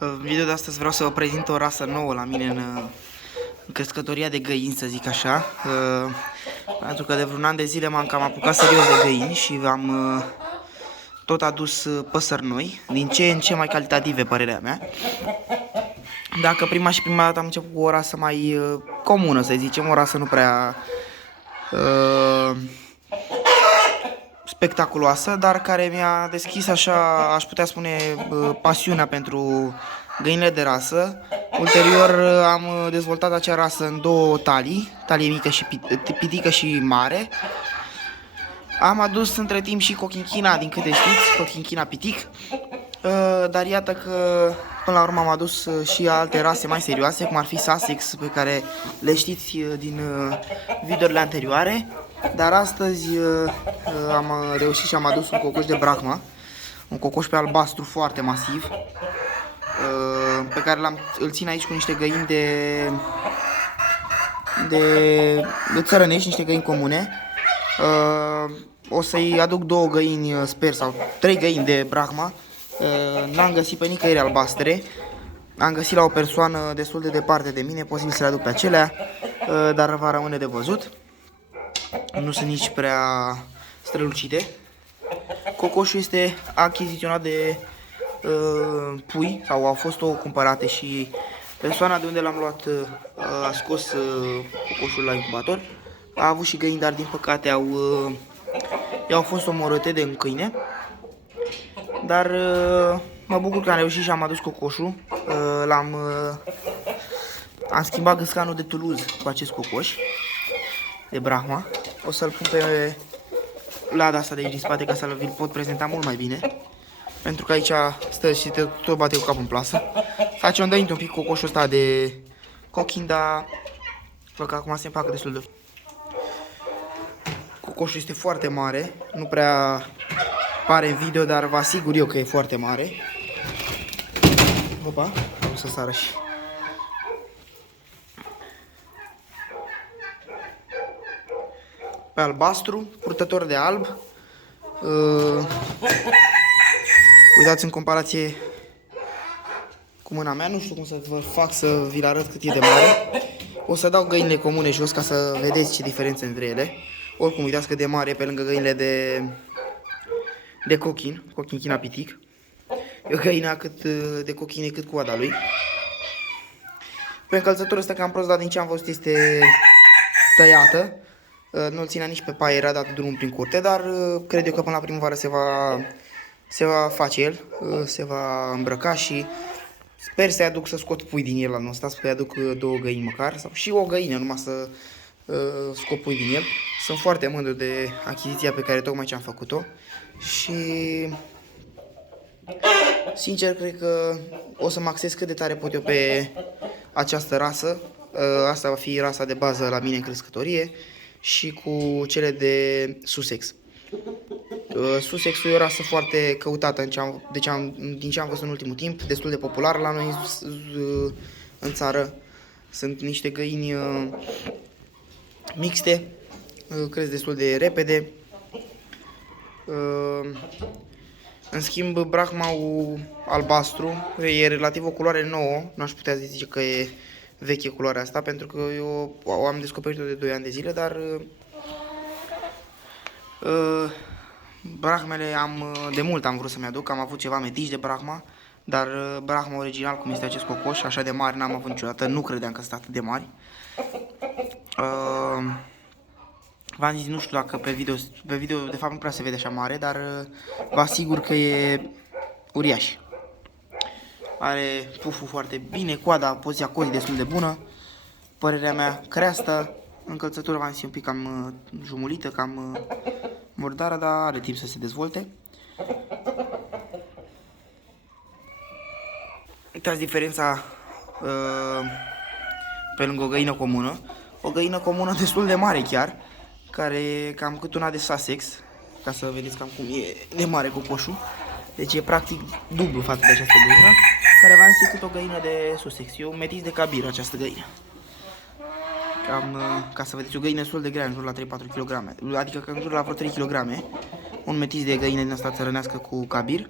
În video de astăzi vreau să vă prezint o rasă nouă la mine în crescătoria de găini, să zic așa. Pentru că de vreun an de zile m-am cam apucat serios de găini și am tot adus păsări noi, din ce în ce mai calitative, părerea mea. Dacă prima dată am început cu o rasă mai comună, să zicem, o rasă nu prea spectaculoasă, dar care mi-a deschis așa, aș putea spune, pasiunea pentru găinile de rasă. Ulterior am dezvoltat acea rasă în două talii, talie mică și pitică și mare. Am adus între timp și cochinchina, din câte știți, cochinchina pitic. Dar iată că până la urmă am adus și alte rase mai serioase, cum ar fi Sussex, pe care le știți din videourile anterioare. Dar astăzi am reușit și am adus un cocoș de Brahma, un cocoș pe albastru foarte masiv, pe care îl țin aici cu niște găini de țărănești, niște găini comune. O să-i aduc două găini, sper, sau trei găini de Brahma. N-am găsit pe nicăieri albastre. Am găsit la o persoană destul de departe de mine, posibil să le aduc pe acelea, dar va rămâne de văzut. Nu sunt nici prea strălucite. Cocoșul este achiziționat de pui, sau au fost cumpărate și persoana de unde l-am luat a scos cocoșul la incubator. A avut și găini, dar din păcate i-au fost omorâte de un câine. Dar mă bucur că am reușit și am adus cocoșul. Am schimbat gâscanul de Toulouse cu acest cocoș de Brahma. O să-l pun pe lada asta de aici din spate ca să vi-l pot prezenta mult mai bine. Pentru că aici stă și tot bate cu capul în plasă. Face un dăinte un pic cocoșul ăsta de cochin, dar văd că acum se împacă destul de... Cocoșul este foarte mare, nu prea pare în video, dar vă asigur eu că e foarte mare. Opa, am să sară și... Pe albastru, purtător de alb. Uitați în comparație cu mâna mea, nu știu cum să vă fac să vi-l arăt cât e de mare. O să dau găinile comune jos ca să vedeți ce diferențe între ele. Oricum, uitați că de mare pe lângă găinile de cochinchina pitic. E o găină cât de cochine cât coada lui. Pe încălțătorul ăsta cam prost, dar din ce am văzut este tăiată. Nu-l ținea nici pe paie, era dat drumul prin curte, dar cred eu că până la primăvară se va face el, se va îmbrăca și sper să-i aduc să scot pui din el anul ăsta, să-i aduc două găini măcar, sau și o găină, numai să scot pui din el. Sunt foarte mândru de achiziția pe care tocmai ce-am făcut-o și sincer cred că o să mă axez cât de tare pot eu pe această rasă. Asta va fi rasa de bază la mine în crescătorie și cu cele de Sussex. Sussexul e o rasă foarte căutată din ce am văzut în ultimul timp, destul de populară la noi în țară. Sunt niște găini mixte, cresc destul de repede. În schimb, Brahmaul albastru e relativ o culoare nouă, nu aș putea zice că e veche culoarea asta, pentru că eu o am descoperit-o de 2 ani de zile, dar Brahmele de mult am vrut să-mi aduc, am avut ceva metici de Brahma, dar Brahma original, cum este acest cocoș, așa de mare n-am avut niciodată, nu credeam că sunt atât de mari. V-am zis, nu știu dacă pe video de fapt nu prea se vede așa mare, dar vă asigur că e uriaș. Are puful foarte bine, coada, poziția codii destul de bună, părerea mea, creasta, încălțătura v-am zis un pic cam jumulită, cam murdară, dar are timp să se dezvolte. Uitați diferența pe lângă o găină comună. O găină comună destul de mare chiar, care e cam cât una de Sussex, ca să vedeți cam cum e de mare cocoșul. Deci e practic dublu față de această găină, care v-am zis cât o găină de Sussex. E un metis de Kabir această găină. Cam, ca să vedeți, o găină destul de grea, în jur la 3-4 kg. Adică că în jur la vreo 3 kg. Un metis de găină din asta țărănească cu Kabir.